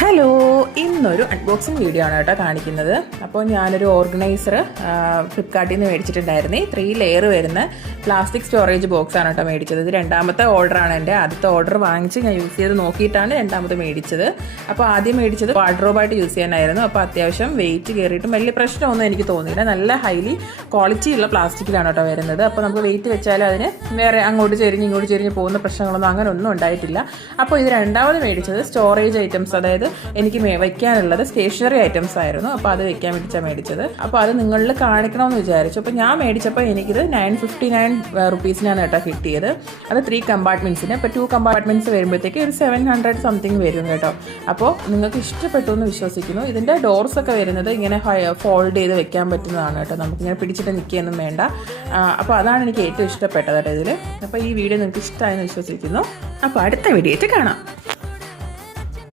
Hello, ഇന്നൊരു unboxing video ആണ് കേട്ടോ കാണിക്കുന്നത്. അപ്പോൾ ഞാനൊരു ഓർഗനൈസർ ഫ്ലിപ്കാർട്ടിൽ നിന്ന് മേടിച്ചിട്ടുണ്ടായിരുന്നേ. 3 ലെയർ വരുന്ന പ്ലാസ്റ്റിക് സ്റ്റോറേജ് ബോക്സ് ആണ് കേട്ടോ മേടിച്ചത്. ഇത് രണ്ടാമത്തെ ഓർഡറാണ്. എൻ്റെ ആദ്യത്തെ ഓർഡർ വാങ്ങിച്ച് ഞാൻ യൂസ് ചെയ്ത് നോക്കിയിട്ടാണ് രണ്ടാമത് മേടിച്ചത്. അപ്പോൾ ആദ്യം മേടിച്ചത് വാർഡ്രോബായിട്ട് യൂസ് ചെയ്യാനായിരുന്നു. അപ്പോൾ അത്യാവശ്യം വെയിറ്റ് കയറിയിട്ടും വലിയ പ്രശ്നമൊന്നും എനിക്ക് തോന്നിയില്ല. നല്ല ഹൈലി ക്വാളിറ്റി ഉള്ള പ്ലാസ്റ്റിക്കിലാണ് കേട്ടോ വരുന്നത്. അപ്പോൾ നമുക്ക് വെയിറ്റ് വെച്ചാൽ അതിന് വേറെ അങ്ങോട്ട് ചെരിഞ്ഞ് ഇങ്ങോട്ട് ചെരിഞ്ഞ് പോകുന്ന പ്രശ്നങ്ങളൊന്നും അങ്ങനെ ഒന്നും ഉണ്ടായിട്ടില്ല. അപ്പോൾ ഇത് രണ്ടാമത് മേടിച്ചത് സ്റ്റോറേജ് ഐറ്റംസ്, അതായത് എനിക്ക് വയ്ക്കാനുള്ളത് സ്റ്റേഷനറി ഐറ്റംസ് ആയിരുന്നു. അപ്പോൾ അത് വെക്കാൻ വേണ്ടിച്ചാണ് മേടിച്ചത്. അപ്പോൾ അത് നിങ്ങളിൽ കാണിക്കണമെന്ന് വിചാരിച്ചു. അപ്പോൾ ഞാൻ മേടിച്ചപ്പോൾ എനിക്കിത് 959 റുപ്പീസിനാണ് കേട്ടോ കിട്ടിയത്. അത് 3 കമ്പാർട്ട്മെൻറ്റ്സിന്. ഇപ്പോൾ 2 കമ്പാർട്ട്മെൻറ്റ്സ് വരുമ്പോഴത്തേക്ക് ഒരു 700 സംതിങ് വരും കേട്ടോ. അപ്പോൾ നിങ്ങൾക്ക് ഇഷ്ടപ്പെട്ടു എന്ന് വിശ്വസിക്കുന്നു. ഇതിൻ്റെ ഡോർസൊക്കെ വരുന്നത് ഇങ്ങനെ ഫോൾഡ് ചെയ്ത് വെക്കാൻ പറ്റുന്നതാണ് കേട്ടോ. നമുക്കിങ്ങനെ പിടിച്ചിട്ട് നിൽക്കുകയൊന്നും വേണ്ട. അപ്പോൾ അതാണ് എനിക്ക് ഏറ്റവും ഇഷ്ടപ്പെട്ടത് കേട്ടോ ഇതിൽ. അപ്പോൾ ഈ വീഡിയോ നിങ്ങൾക്ക് ഇഷ്ടമായെന്ന് വിശ്വസിക്കുന്നു. അപ്പോൾ അടുത്ത വീഡിയോ ആയിട്ട് കാണാം.